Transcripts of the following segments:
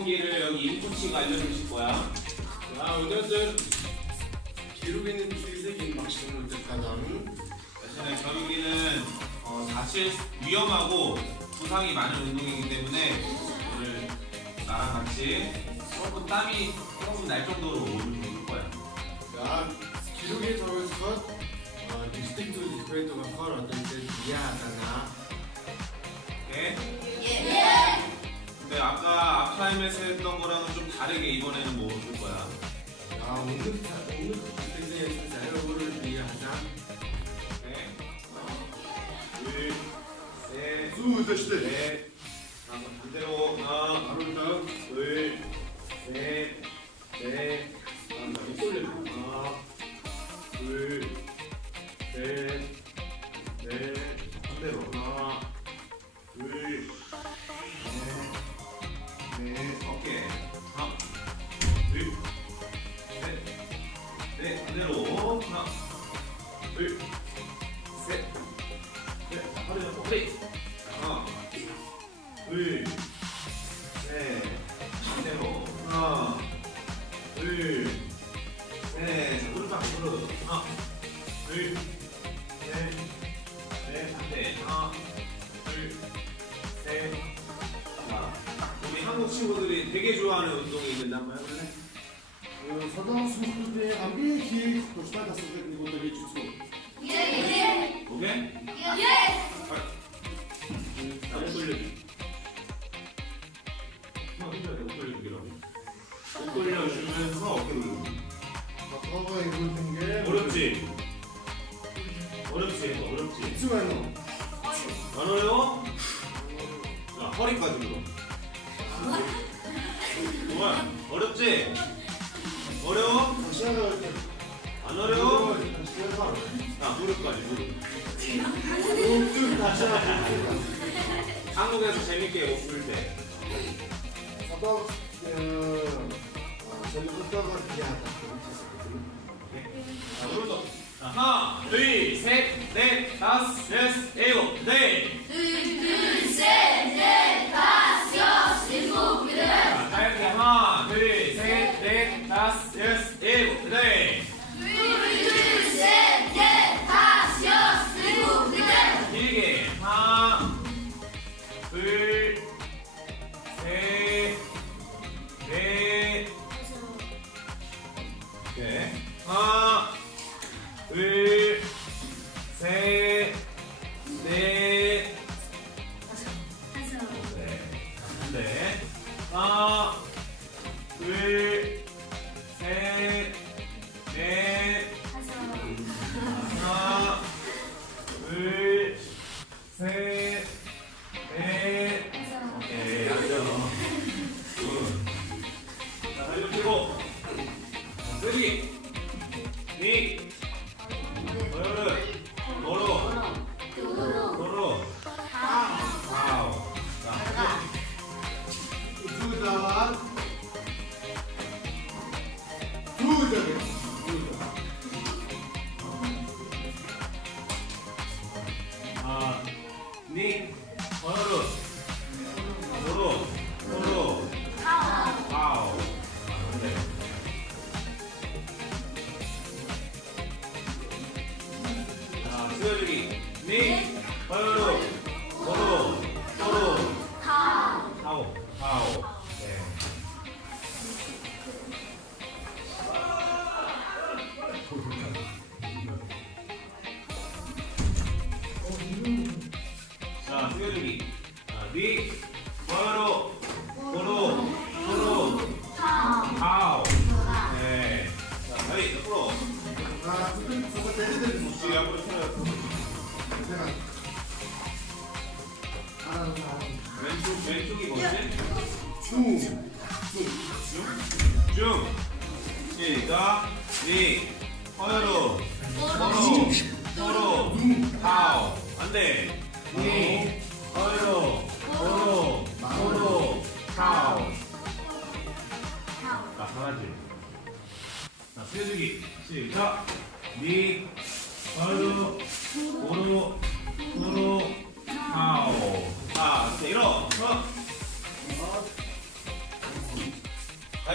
기록기를 여기 인코치가 알려주실 거야. 자, 오늘은 기록에는 주의색인 막시mus 가장 대신에 겨루기는 사실 위험하고 부상이 많은 운동이기 때문에 오늘 나랑 같이 조금 땀이 조금 날 정도로 오늘 볼 거야. 자, 기록에 들어서 디스틱트 디스크레이터가 컬 어떤 때 이해하잖아. 오케이? 예. 근데 아까 앞타임에서 했던 거랑은 좀 다르게 이번에는 뭐 볼 거야? 자, 오늘 디스틱트에서 자유를 이해하자. 오케이? 둘, 셋, 수저시대. 넷, 반대로 하나, 바로 둘, 셋, 넷, 입 돌려. 하나, 둘, 셋, 넷, 반대로 하나, 둘, 셋, 넷, 오케이. 하나, 둘, 셋, 넷, 반대로 하나, 둘, 셋, 넷, 허리 잡고 허리. 하나, 둘, 셋, 반대로 하나, 둘, 셋, 오른쪽 무릎 하나, 둘, 셋, 넷, 반대 하나, 둘, 셋, 하나. 우리 한국 친구들이 되게 좋아하는 운동이 있는데 한번 해볼래? 사당 수술에 암비의 기회 도시다 갔을 때 이것들이 주소. 예. 오케이? 예. 못 돌려주기. 못 돌려주기라고. 못 돌려주면서 어깨 돌려주기. 아빠가 입은 게 어렵지? 어렵지? 어렵지? 수만호. 안 어려워? 자, 허리까지 들어. 뭐야? 어렵지? 어려워? 다시 하자. 안 어려워? 다시 하자. 자, 무릎까지, 무릎. 좀 다시 하자. 한국에서 재밌게 옷 볼 때. 사당 전부터가 이해하다. 자, 오른쪽. 자, 하나, 둘, 셋, 넷, 다섯, 여섯, 일곱, 네. 둘, 셋, 넷, 다섯, 여섯, 일곱, 여덟. 자, 짧게 하나, 둘, 셋, 넷, 다섯, 여섯, 일곱, 네. 둘, 셋, 넷, 다섯, 여섯, 일곱, 여덟. 길게 하나, 둘, 셋, 넷, 오케이. 하나, 둘, 셋, 넷, 네. 하나, 둘, 셋, 넷, 하나, 둘, 셋, 넷. 오케이, 앉아. 굿. 자, 다리 펴고. 쓰리, 니, 도로, 도로, 아우. 자, 두자와 두자. 니, 도로, 아우. 네. 자, 수여주기. 니, 도로, 아우. 네. 자, 수여주기. 자, 니, 도로, 아우. 네. 자, 다리 옆으로. 저거 때리들 목소리 앞으로 틀어요. 왼쪽이 뭐지? 중. 시작. 니, 허여로, 도로, 아우. 안 돼. 니, 허여로, 도로, 아우. 자, 강아지. 자, 세주기. 시작. 니, 허여로, 도로, 아우. 자, 일어.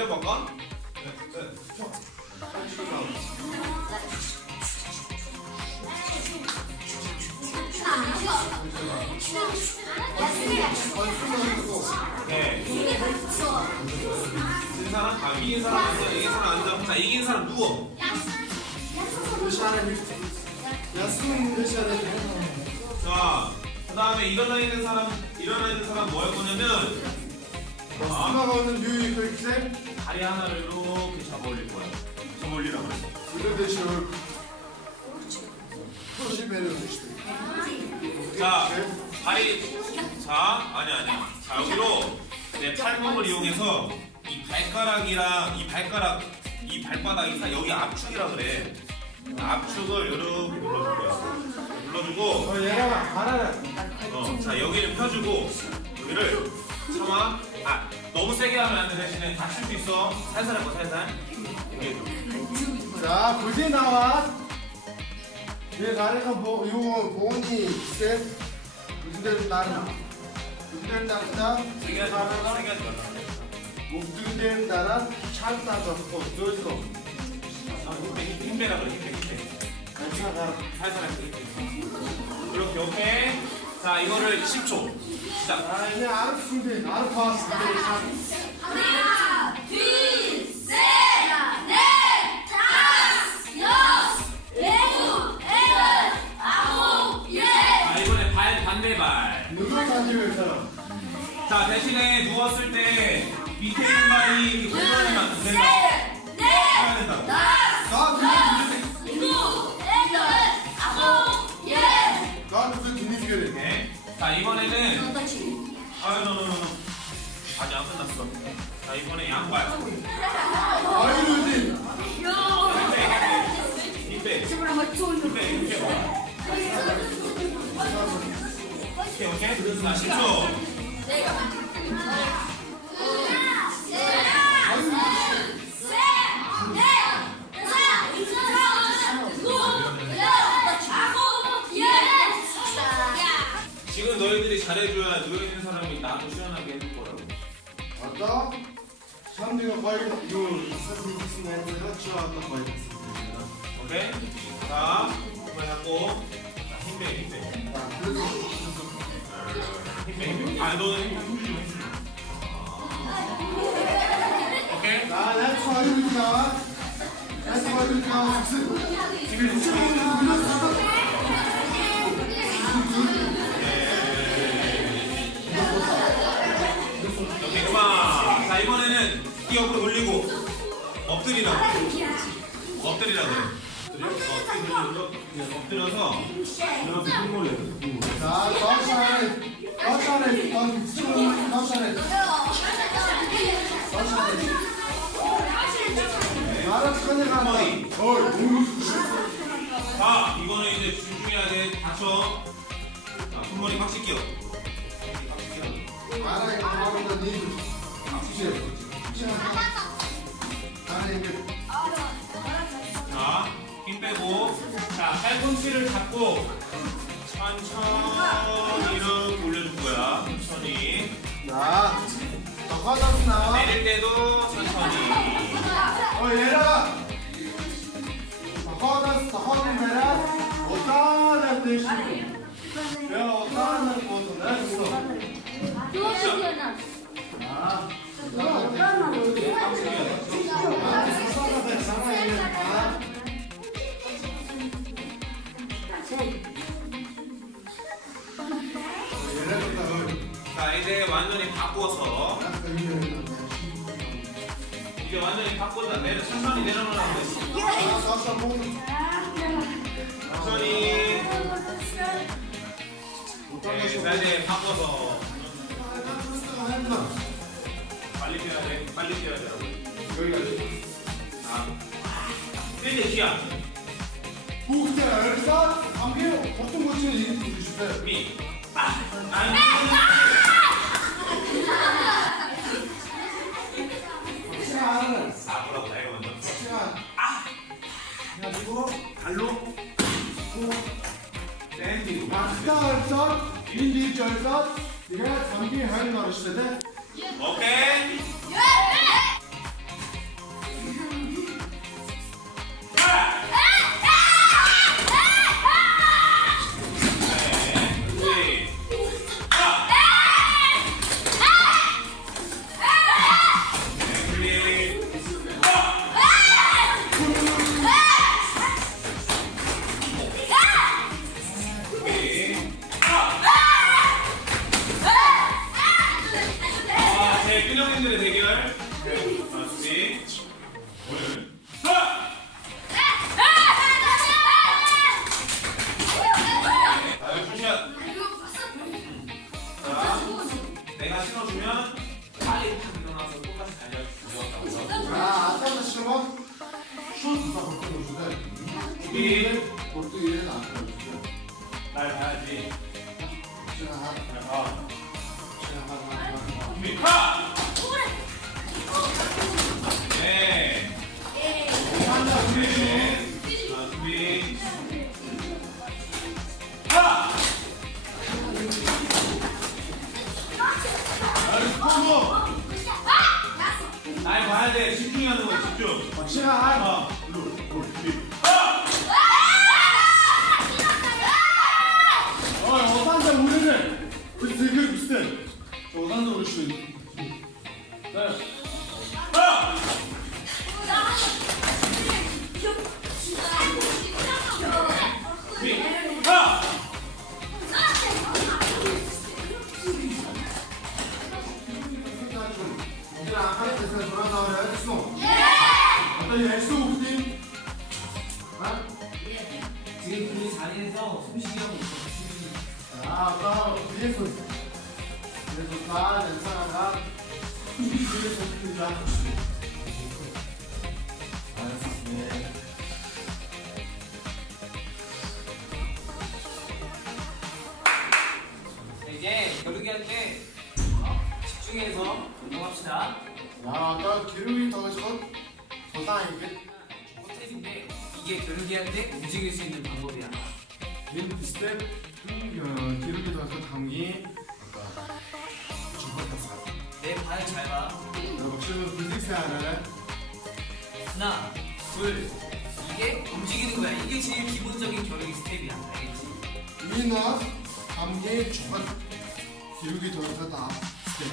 갈려볼까? 네. 진 사람, 이긴 사람 앉아, 이긴 사람 앉아. 자, 이긴 사람 누워. 야스민 대시하네. 자, 그 다음에 일어나 있는 사람 뭐 할 거냐면, 수나가 오는 뉴이 그렇게 다리 하나를 이렇게 잡아 올릴 거야. 잡아 올리라고 그래. 이런 대시를 표시배를 자, 다리, 자, 아니야. 자, 여기로 내 팔목을 이용해서 이 발가락이랑 이 발바닥이 여기 압축이라 그래. 압축을 이렇게 눌러줄 거야. 눌러주고, 얘가 하나는 자, 여기를 펴주고, 여기를 참아. 너무 세게 하면 안 돼. 대신에 다칠 수 있어. 살살 해봐, 살살. 여기. 자 그게 나와 얘 가래가 뭐 이거 보니 셋 그들 나는 그들 나는 세게 하지 말라. 세게 하지 말라. 목들된 나란 찬따져 너지도 힘 빼라 그래, 힘 빼. 괜찮아 살살 해. 이렇게, 오케이. 자, 이거를 10초. 시작. 아 이제 알았습니다 알았습니다 하나, 둘, 셋, 넷, 다섯, 여섯, 일곱, 여덟, 아홉, 열. 자, 이번에 반대발. 누구 다니는 사람 자, 대신에 누웠을 때 밑에 있는 발이 공간이면 안 된다. 해야 된다. 나 일곱, 여덟, 아홉, 열. 무슨 기니스게 오케이. 자, 이번에는 노. 아직 안 끝났어. 자, 이번에 양발. 아이루지 힘 빼. 힘 빼. 오케이. 자, 10초. 지금 너희들이 잘해줘야 누워있는 사람이 나도 시원하게 해줄 거라고. 맞다 상대가 과연 이거 사진 있으면 치아가 과연 오케이? 자, 이거 잡고. 자, 힘 빼. 그래도 힘 빼. 너는 힘 좀. 오케이? 자 렛츠 아이루지 나와 렛츠 아이루지 나와 오케이, 그만. 자, 이번에는 이 옆으로 올리고 엎드리라고 그래. 엎드려서 이렇게 흉물래. 자 더샤네 나랑 큰애가 머리. 어이 자, 이거는 이제 집중해야 돼. 다쳐. 자, 손머리 팍 끼워. 나랑 하고도 니 자, 힘 빼고. 자, 팔꿈치를 잡고 천천히 이렇게 올려줄 거야. 천천히. 자, 더 화장실 나와. 내릴 때도 천천히. 얘라. 더 화장실 내라. 어떠한 대신. 내가 어떠한 것도 내가 줬어. 아, 자, 이제 완전히 바꿔서. 이제 완전히 바꿔서 천천히 내려놓으라고 그랬어. 천천히. 네, 자, 이제 바꿔서. 빨리 뛰어야 돼. 근데 기야. 북대가 열사 감기 보통 고치는 이게 주십시오. 미. 시간 뭐라고 나 이거 먼저. 시간 그래가지고 발로 땡기고. 막스타얼선 인디절선 네가 감기 하는 거 알으실 때 오케이. 것 슛부터 바꿔주세요. 준비. 볼도 이래는 안 들어주세요. 날 봐야지. 시작. 날 봐. 시작. 준비. 하. 네. 한다 우리. 네. 자, 준비. 하. 포모. 날 봐야 돼. 집중하는 거야. 집중. 시작. 하. 준비. 하. 어떤데 우리는 우리 되게 비슷해. 저 어떤데 우리 슛. 네. 하. 준비. 하. 얘들아 아까 대사 돌아나와야 했어. 어떤 했어 우리? 아? 지금 그 자리에서 숨쉬기 하고 있어. 아까 위에서 다 괜찮아. 위에서 크자. 알았어. 네. 이제 겨루기 할 때 집중해서 운동합시다. 야 아까 기름이 더해서 더 다행이게. 포트인데 이게 겨루기 할 때 움직일 수 있는 방법이야. 민 스텝 기름이 더해서 당기. 아까 죽었다. 내 발 잘 봐. 역시 비직스 하나는 하나, 둘. 이게 움직이는 거야. 이게 제일 기본적인 겨루기 스텝이야. 알겠지? 미너 감기 죽었. 기름이 더해서 다 스텝.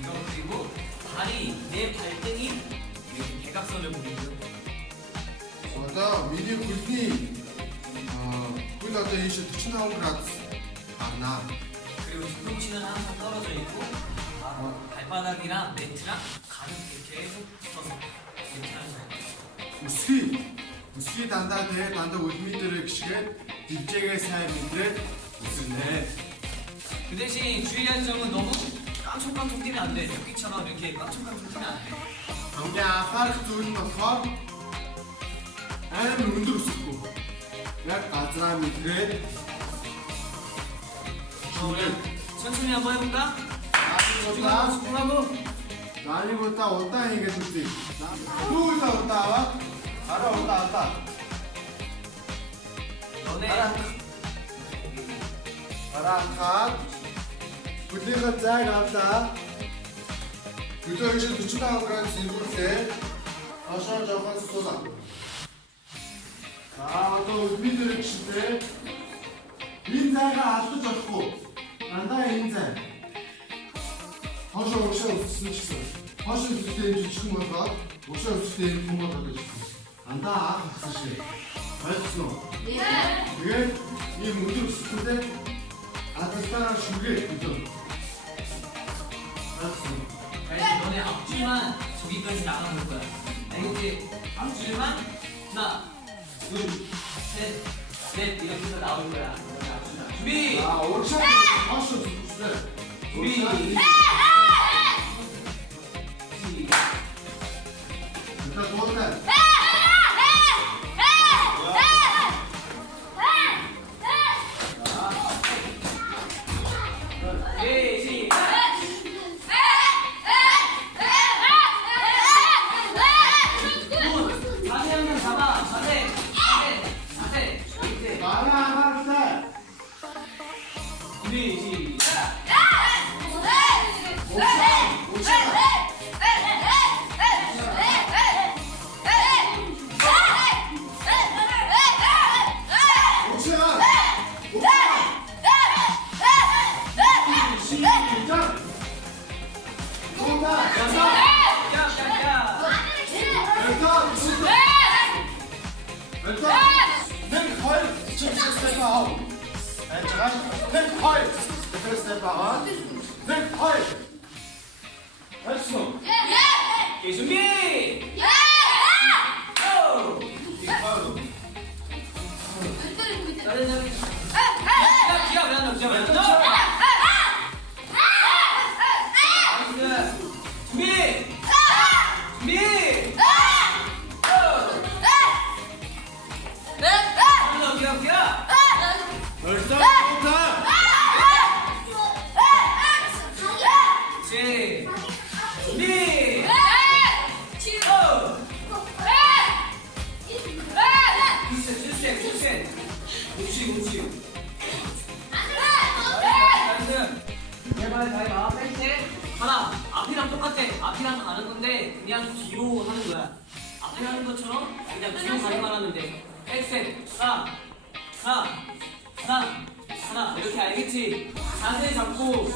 이거 그리고 발이 내 발등이 이렇게 대각선을 보이고요. Orada milli kulti burada işe düşünen biraz anla. 그리고 뒤꿈치는 항상 떨어져 있고 발바닥이랑 매트랑 가볍게 계속 붙어서 이렇게 하는 거야. Uski danda udmi들의 kişiye dipçege sahibidir. Usulne. 그 대신 주의할 점은 너무 깡총깡총 뛰면 안 돼. 토끼처럼 이렇게 깡총깡총 뛰면 안 돼. Amca fark tuğun bakar. En mundur sıkı. Yak 4m. 그러면 천천히 한번 해볼까? 나니보다 집중하고 나니보다 어떤 얘기 듣지? 누구다 왔다? 알아 왔다. 너네 Arakat. Butika 잘 갔다. 그저 이제 두치나 그런 질문에 아셔 저건 쏟아. 자, 또 우리들의 시대 인자가 아주 좋고 난다 인자. 하셔 쓰시소. 하셔 쓰시는 친구가 하셔 쓰시는 부모가 되시고 난다 쓰시. 알았어. 이게 이 문제를 쓸 때. 아따 죽게 그죠? 알았어. 알지? 너네 앞줄만 저기까지 나가볼 거야. 알겠지? 앞줄만 하나, 둘, 셋, 넷 이렇게 해서 나올 거야. 너네 앞줄만. 준비! 아, 옳지. 하셔 쓰시네. 준비! 일단 도와내. 자세 한번 잡아. 자세. 이렇게. 나야 할 준비, 시작. 때. 옳지. 시작. 좋다. Nimm Holz, Step auf. Nimm Holz, Step auf. Nimm Holz. 했어. 오케이, 준비! 고! 기가 왜 안 나? 기가 왜 안 나? 준비! 준비! 잡고 하는 거야. 앞에 하는 것처럼 그냥 뒤로 가기만 하면 돼. 백스텝 하나 이렇게 알겠지? 자세 잡고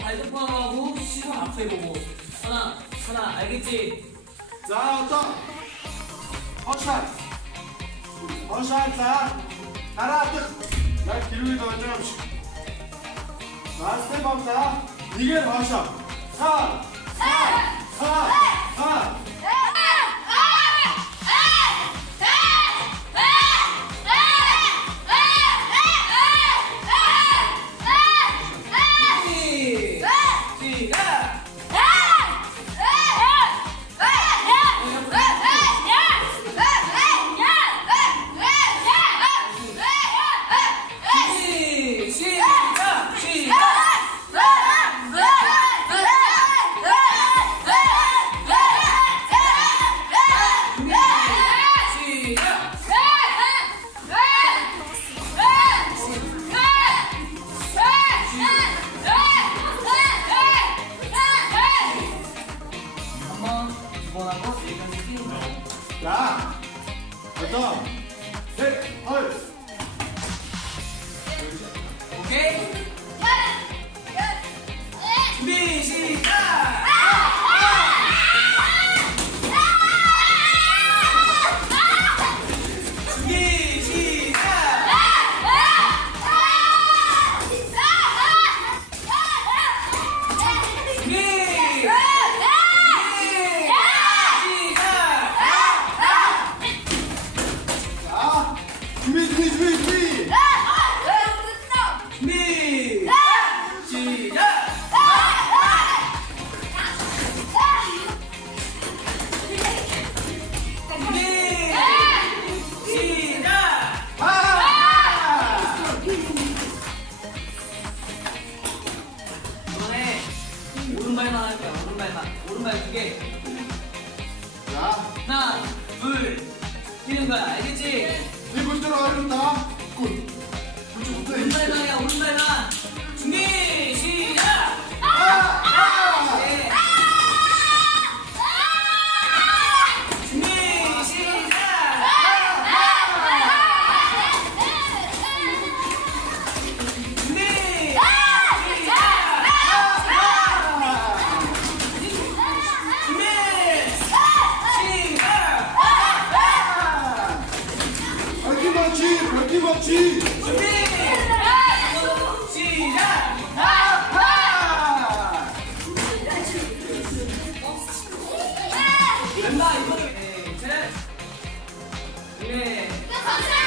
발 똑바로 하고 시선 앞에 보고 하나 알겠지? 자, 허샷, 자, 하나, 둘, 야, 기록이 더 조금씩. 자, 스텝업, 자, 이게 허샷, 하나. 자, 됐다. 셋, 헐. 오케이? 준비 시작! 준비 시작! 준비, 준비. 준비 시작! 이번에 오른발만 할 거야. 오른발 두 개. 자, 하나, 둘, 뛰는 거야. 알겠지? 이 골대로 가려다. 굿. 그쪽부터 오른발만이야. 오른발만. 준비 시작! 네. 준비 시작! 준비 옳지. 준비 시작! 된다 이번에 셋 넷. 감사합니다.